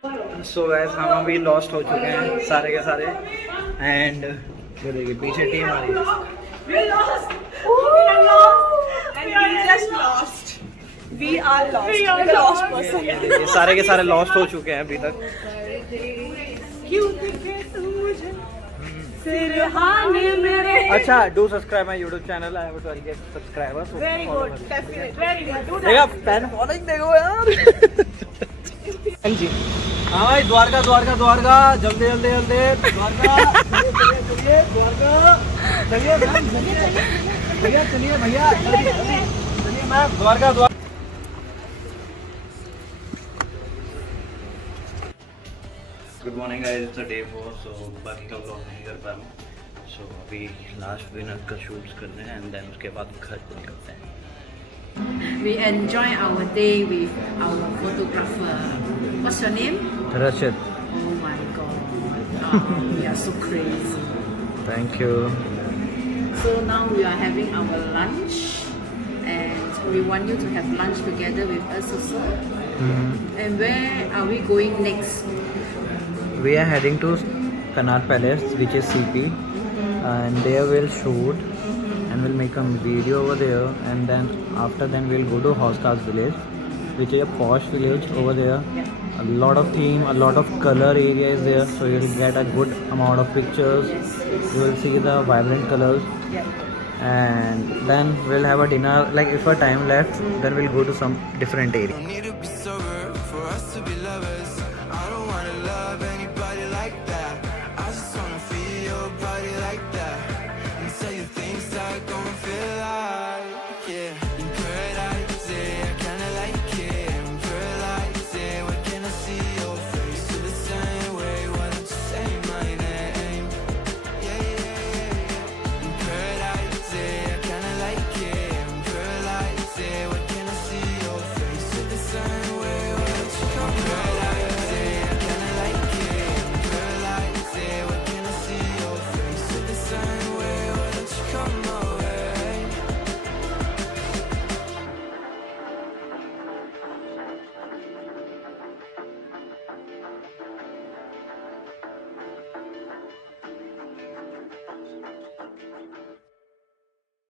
So guys हम अभी lost हो चुके हैं सारे के सारे एंड ये देखिए पीछे टीम आ रही है। We lost. We are lost. And we just lost. We are lost. We are the lost person. ये देखिए सारे के सारे लॉस्ट हो चुके हैं अभी तक। क्यों दिखे तू मुझे सिरहाने मेरे। अच्छा do subscribe my YouTube channel. I have 12 subscribers. Very good. Definitely. Very good. Do देखा that. फैन फॉलोइंग देखो यार। हाँ जी हाँ भाई द्वारका द्वारका द्वारका जल्दी जल्दी जल्दी द्वारका चलिए चलिए द्वारका चलिए मैम चलिए भैया चलिए भैया चलिए ma'am Dwarka Dwarka. Good morning guys it's day 4 सो बाकी का व्लॉग नहीं कर पा रहा हूँ। सो अभी लास्ट विनर का शूट्स करते हैं एंड देन उसके बाद घर को निकलते हैं। We enjoy our day with our photographer. What's your name? Rashid. Oh my god. We are so crazy. Thank you. So now we are having our lunch and we want you to have lunch together with us also. And where are we going next? We are heading to Connaught Palace which is CP and there we'll shoot and we'll make a video over there and then after then we'll go to Housecast village which is a posh village over there. A lot of theme, a lot of color area is there, so you'll get a good amount of pictures. You will see the vibrant colors and then we'll have a dinner. Like if our time left then we'll go to some different area.